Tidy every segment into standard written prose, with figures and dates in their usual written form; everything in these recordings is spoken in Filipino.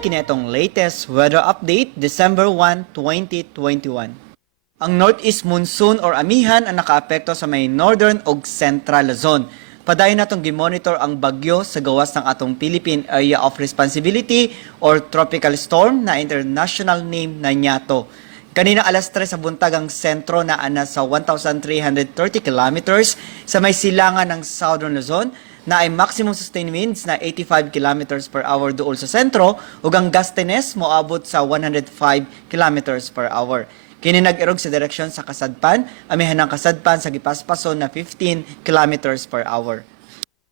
Kinetong latest weather update, December 1, 2021. Ang northeast monsoon or amihan ang nakaapekto sa may northern ug central Luzon. Padayon natong gimonitor ang bagyo sa gawas ng atong Philippine Area of Responsibility or tropical storm na international name na Nyato. Kanina alas 3 sa buntag ang sentro na ana sa 1,330 kilometers sa may silangan ng Southern Luzon na ay maximum sustained winds na 85 kilometers per hour duol sa sentro ug ang gustiness moabot sa 105 kilometers per hour. Kini nag-irog sa direksyon sa kasadpan, amihan ng kasadpan sa gipaspason na 15 kilometers per hour.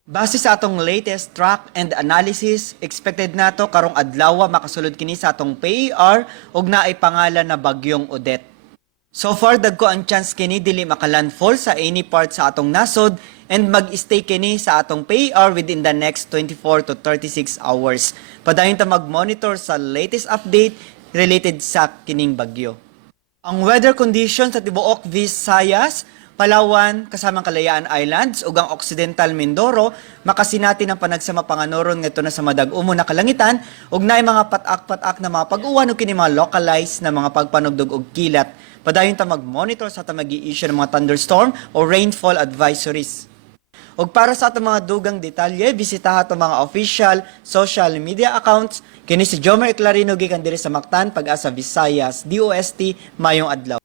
Base sa atong latest track and analysis, expected nato karong adlaw makasulod kini sa atong PAR ug naay pangalan na Bagyong Odette. So far, dagko ang chance kini dili makalandfall sa any part sa atong nasod and mag-stay kini sa atong PAR within the next 24 to 36 hours. Padayon ta mag-monitor sa latest update related sa kining bagyo. Ang weather conditions sa tibuok Visayas, Palawan, kasamang Kalayaan Islands ug ang Occidental Mindoro makasinati ng panagsama panganoron ngadto na sa madag-umo na kalangitan ug naay mga patak-patak na mga pag-uwan ug kini mga localized na mga pagpanugdog og kilat. Padayon ta mag-monitor sa ta mag-i-issue ng mga thunderstorm o rainfall advisories. Ug para sa atong mga dugang detalye, bisitaha atong mga official social media accounts. Kini si Jomer Clarino gikan diri sa Mactan, Pag-asa, Visayas, DOST, mayong adlaw.